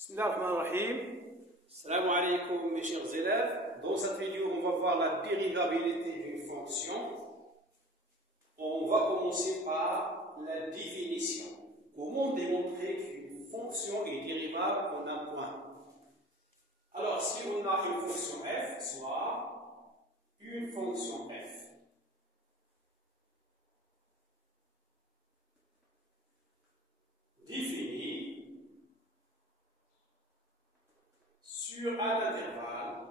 Bismillahirrahmanirrahim. Salam alaikum mes chers élèves. Dans cette vidéo, on va voir la dérivabilité d'une fonction. On va commencer par la définition. Comment démontrer qu'une fonction est dérivable en un point? Alors, si on a une fonction f, soit une fonction f définie sur un intervalle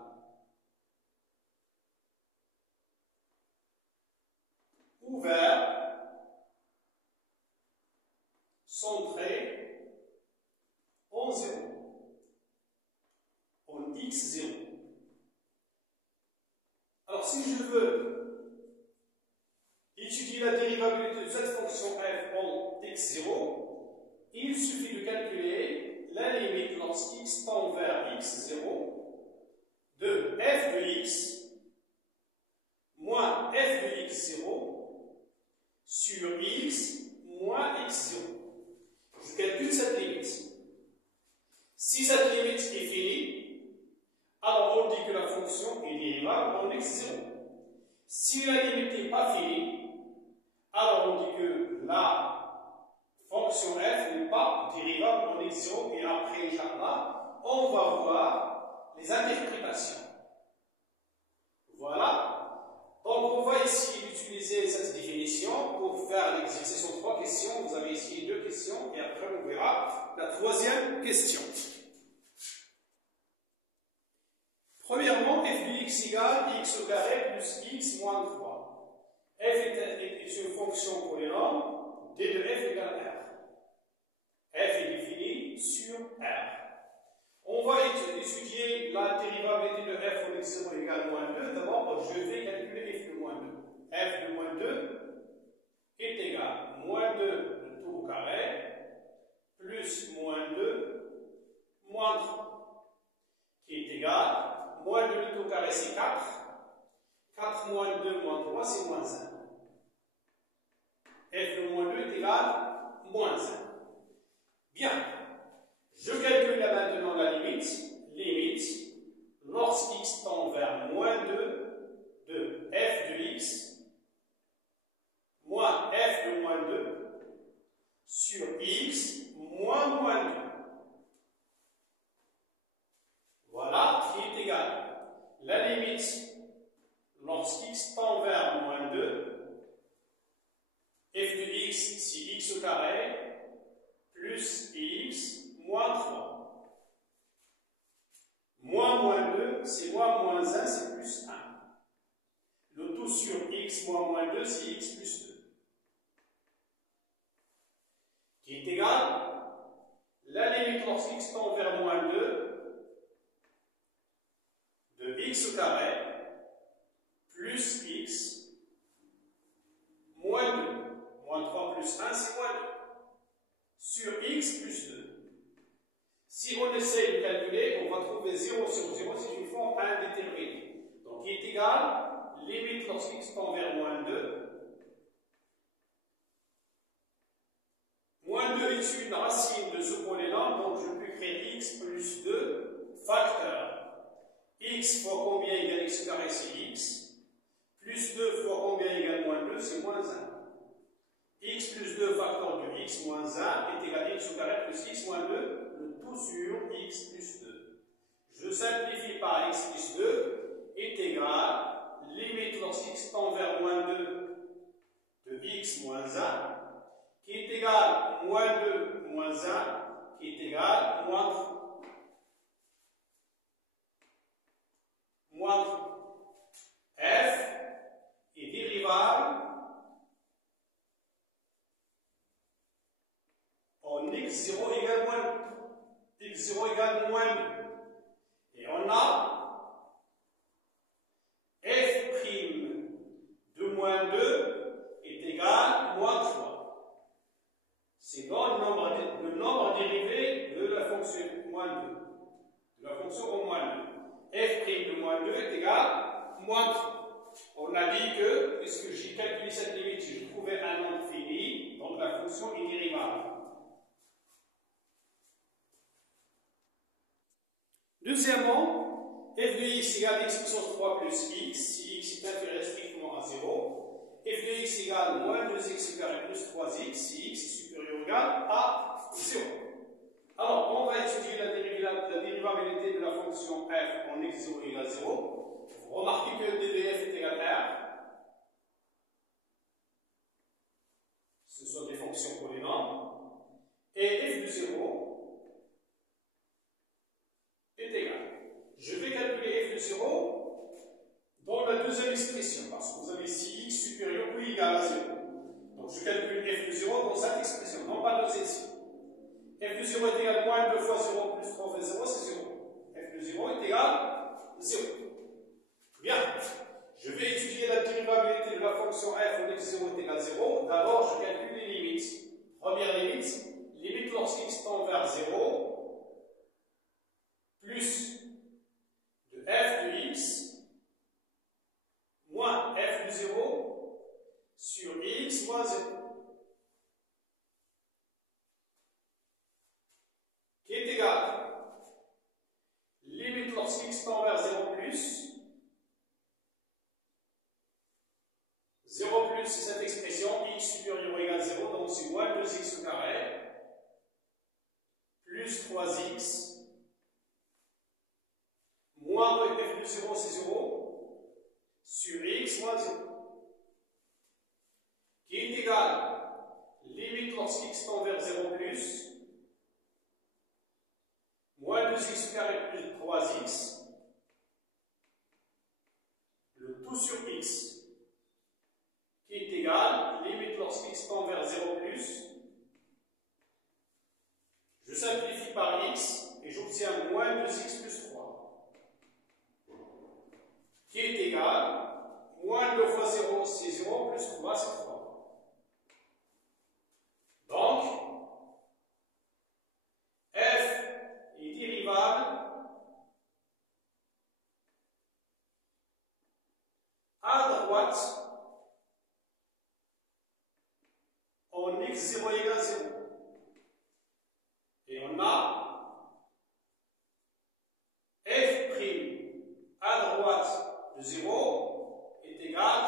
ouvert, centré en 0, en x0. Alors, si je veux étudier la dérivabilité de cette fonction f en x0, il suffit de calculer la limite lorsqu'x tend vers x0 de f de x moins f de x0 sur x moins x0. Je calcule cette limite. Si cette limite est finie, alors on dit que la fonction est dérivable en x0. Si la limite n'est pas finie, alors on dit que la fonction f n'est pas dérivable en x0. Et après, Inch'Allah, on va voir les interprétations. Voilà. Donc, on va ici utiliser cette définition pour faire l'exercice en 3 questions. Vous avez ici 2 questions et après, on verra la 3e question. Premièrement, f de x égale x au carré plus x moins 3. F est une fonction polynôme, d de f égale r. F est défini sur R. On va étudier la dérivabilité de f en x0 égale moins 2. D'abord, je vais calculer f de moins 2. F de moins 2 est égal à moins 2 de tout au carré plus moins 2 moins 3 qui est égal à moins 2 de tout au carré, c'est 4. 4 moins 2 moins 3, c'est moins 1. F de moins 2 est égal à moins 1. Bien, je calcule là maintenant la limite. Limite, lorsqu'x tend vers moins 2 de f de x moins f de moins 2 sur x moins 2. Voilà, qui est égal. La limite, lorsqu'x tend vers moins 2, f de x, c'est x au carré, plus x moins 3. Moins 2, c'est moins 1, c'est plus 1. Le tout sur x moins 2, c'est x plus 2. Qui est égal, la limite lorsqu'x tend vers moins 2, de x au carré, plus x, moins 2. Moins 3 plus 1, c'est moins 2. Sur x plus 2. Si on essaye de calculer, on va trouver 0 sur 0, c'est une forme indéterminée. Donc, qui est égal, limite lorsqu'x tend vers moins 2. Moins 2 est une racine de ce polynôme, donc je peux écrire x plus 2 facteur. X fois combien égale x au carré, c'est x. Plus 2 fois combien égale moins 2, c'est moins 1. X plus 2 facteur de x moins 1 est égal à x au carré plus x moins 2, le tout sur x plus 2. Je simplifie par x plus 2 est égal, limite lorsqu'x tend vers moins 2 de x moins 1, qui est égal moins 2 moins 1, qui est égal moins 3. Moins 3. F est dérivable en x0 égale moins 2. x0 égale moins 2. Et on a f' de moins 2 est égal à moins 3. C'est donc le nombre dérivé de la fonction moins 2. De la fonction au moins 2. f' de moins 2 est égal à moins 3. On a dit que, puisque j'ai calculé cette limite, j'ai trouvé un nombre fini, donc la fonction est dérivable. Deuxièmement, f de x égale x puissance 3 plus x, si x est inférieur strictement à 0. F de x égale moins 2x au carré plus 3x, si x est supérieur ou égal à 0. Alors, on va étudier la dérivabilité de la fonction f en x0 égale 0. Vous remarquez que d de f est égal à r. Ce sont des fonctions polynômes. Et f de 0 est égal. Je vais calculer f de 0 dans la deuxième expression, parce que vous avez ici x supérieur ou égal à 0. Donc je calcule f de 0 dans cette expression, non pas dans celle-ci. F de 0 est égal à moins 2 fois 0 plus 3 fois 0, c'est 0. F de 0 est égal à 0. Bien. Je vais étudier la dérivabilité de la fonction f en x0 est égal à 0. D'abord, je calcule les limites. Première limite, limite lorsqu'x tend vers 0, plus de f de x, moins f de 0 sur x moins 0. Qui est égal, limite lorsqu'x tend vers 0 plus, 0 plus c'est cette expression, x supérieur ou égal à 0, donc c'est moins 2x au carré, plus 3x, moins f de 0 c'est 0, sur x moins 0. Qui est égal, limite lorsqu'x tend vers 0 plus, moins 2x au carré plus 3x, le tout sur x, qui est égal, limite lorsqu'x tend vers 0 plus, je simplifie par x et j'obtiens moins 2x plus 3, qui est égal, moins 2 fois 0 c'est 0, plus 3 c'est 3. Donc, f est dérivable à droite en x0 égale 0. Et on a f' à droite de 0 est égal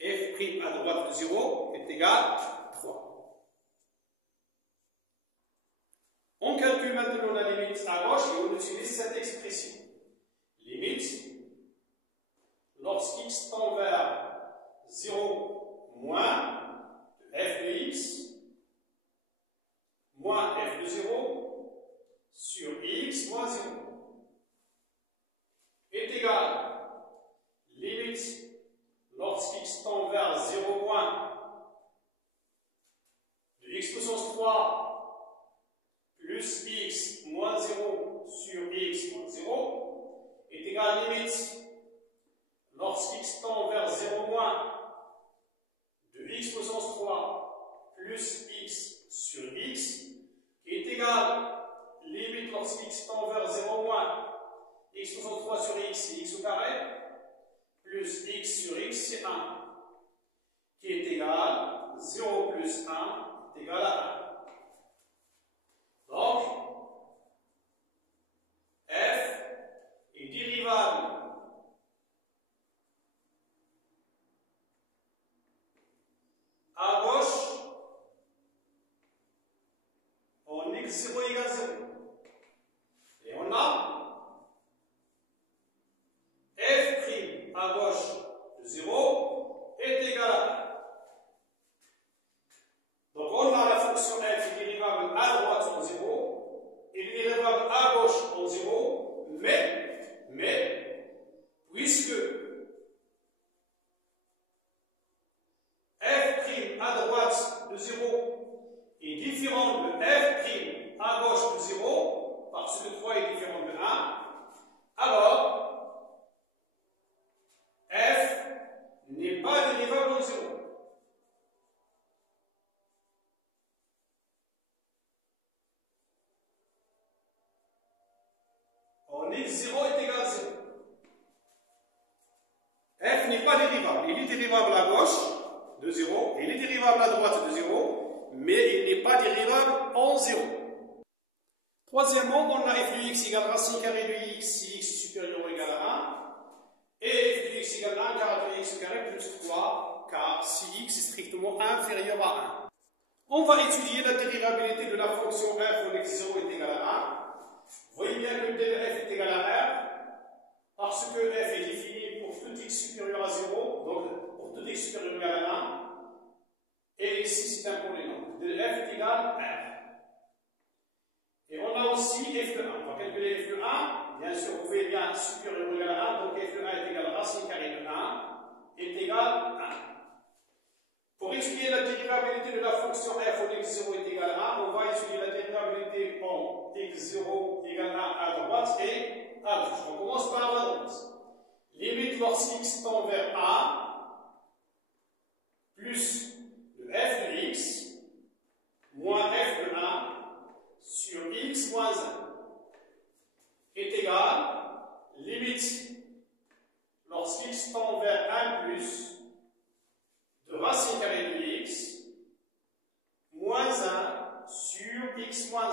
f' à droite de 0 est égal à 3. On calcule maintenant la limite à gauche et on utilise cette expression. Limite lorsqu'x tend vers 0 moins f de x moins f de 0 sur x moins 0 est égal, limite lorsqu'x tend vers 0 moins de x puissance 3 plus x moins 0 sur x moins 0 est égal, limite lorsqu'x tend vers 0 moins de x puissance 3 plus x sur x est égal, limite lorsqu'x tend vers 0 moins x puissance 3 sur x c'est x au carré plus x sur x c'est 1 qui est égal 0 plus 1 est égal à 1. Donc f est dérivable à gauche en x0 égale 0. Et on a f' à gauche de 0 est égal à 1. Donc on a la fonction f est dérivable à droite en 0 et dérivable à gauche en 0, mais puisque f' à droite de 0 est différent de f' à gauche de 0, parce que 3 est différent de 1, alors f n'est pas dérivable en 0. En x0 est égal à 0. F n'est pas dérivable. Il est dérivable à gauche de 0, il est dérivable à droite de 0, mais il n'est pas dérivable en 0. Troisièmement, on a f de x égale racine carrée de x si x est supérieur ou égal à 1. Et f de x égale 1 quart de x carré plus 3 car si x est strictement inférieur à 1. On va étudier la dérivabilité de la fonction f où x0 est égal à 1. Vous voyez bien que d de f est égal à r parce que f est défini pour tout x supérieur à 0, donc pour tout x supérieur ou égal à 1. Et ici c'est un polynôme. D de f est égal à r. Et on a aussi f de 1. On va calculer f de 1. Bien sûr, vous pouvez bien supérieur ou égal à 1. Donc f de 1 est égal à racine carrée de 1 est égal à 1. Pour étudier la dérivabilité de la fonction f où x0 est égal à 1, on va étudier la dérivabilité en x0 égale à droite et à gauche. On commence par la droite. Limite lorsqu'x tend vers a plus le f de x moins f de 1 sur x moins 1 est égal, limite lorsqu'x tend vers 1 plus de racine carrée de x moins 1 sur x moins 1.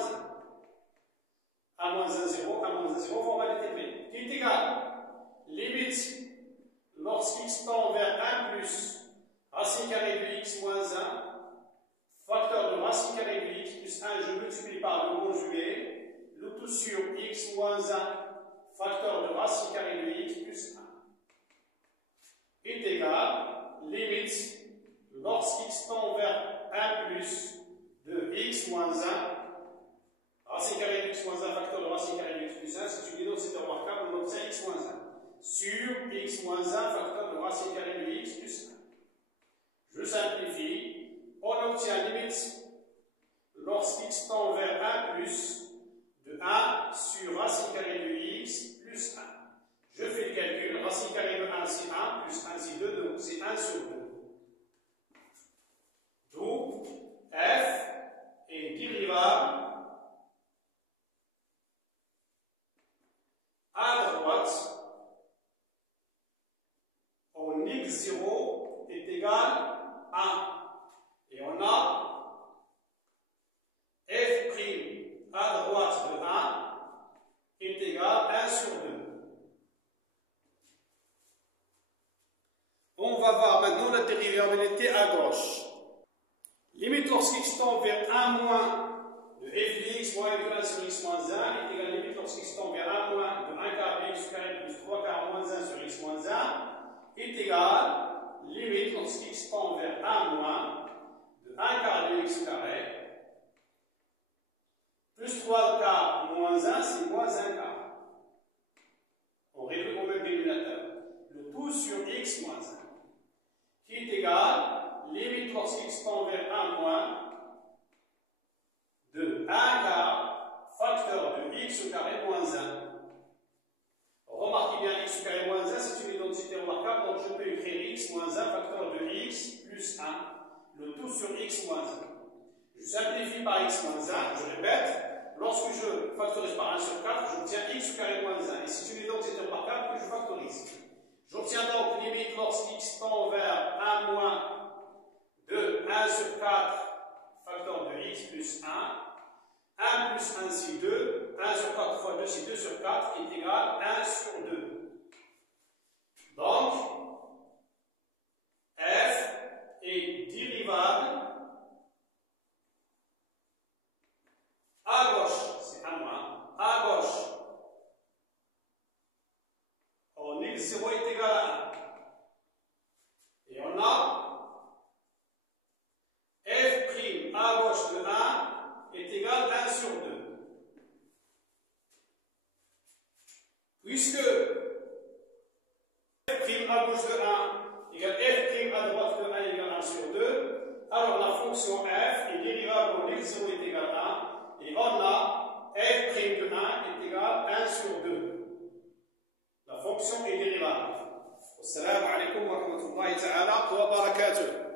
A moins 1, 0, A moins 1, 0, formalité pleine. Qui est égal, limite lorsqu'x tend vers 1 plus racine carrée de x moins 1 facteur de racine carrée de x plus 1, je multiplie par le conjugué, le tout sur x moins 1, facteur de racine carrée de x plus 1, est égal, limite, lorsqu'x tend vers 1 plus de x moins 1, racine carrée de x moins 1, facteur de racine carrée de x plus 1, si tu dis donc c'est remarquable, on obtient x moins 1, sur x moins 1, facteur de racine carrée de x plus 1. Je simplifie. On obtient limite lorsqu'x tend vers 1 plus de 1 sur racine carrée de x plus 1. Je fais le calcul, racine carrée de 1 c'est 1, plus 1 c'est 2, donc c'est 1 sur 2. D'où f est dérivable à droite en x0 est égal à 1. Et on a f' à droite de 1 est égal à 1 sur 2. On va voir maintenant la dérivabilité à gauche. Limite lorsqu'x tend vers 1 moins de f de x moins f de 1 sur x moins 1 est égal à limite lorsqu'x tend vers 1 moins de 1 quart de x carré plus 3 quarts moins 1 sur x moins 1 est égal limite lorsqu'x tend vers 1 moins 1 quart de x carré, plus 3 quarts moins 1, c'est moins 1 quart. On réduit au même dénominateur. Le tout sur x moins 1, qui est égal, limite lorsqu'x tend vers 1 moins, de 1 quart, facteur de x au carré moins 1. Remarquez bien, x au carré moins 1, c'est une identité remarquable, donc je peux écrire x moins 1, facteur de x plus 1. Le tout sur x moins 1. Je simplifie par x moins 1, je répète, lorsque je factorise par 1 sur 4, j'obtiens x au carré moins 1. Et c'est une identité remarquable que je factorise. J'obtiens donc limite lorsqu'x tend vers 1 moins de 1 sur 4, facteur de x plus 1. 1 plus 1 c'est 2, 1 sur 4 fois 2 c'est 2 sur 4, qui est égal à 1 sur 2. Donc, f est dérivable à gauche, c'est à moins, à gauche, en x0 est égal à 1. Et on a f' à gauche de 1 est égal à 1 sur 2. Puisque f' à gauche de 1 égale f' à droite de 1 égale 1 sur 2, alors la fonction f est dérivable en x0 est égal à 1, et on a f' de 1 est égal à 1 sur 2. La fonction est dérivable. Assalamu alaikum wa rahmatullahi ta'ala wa barakatuh.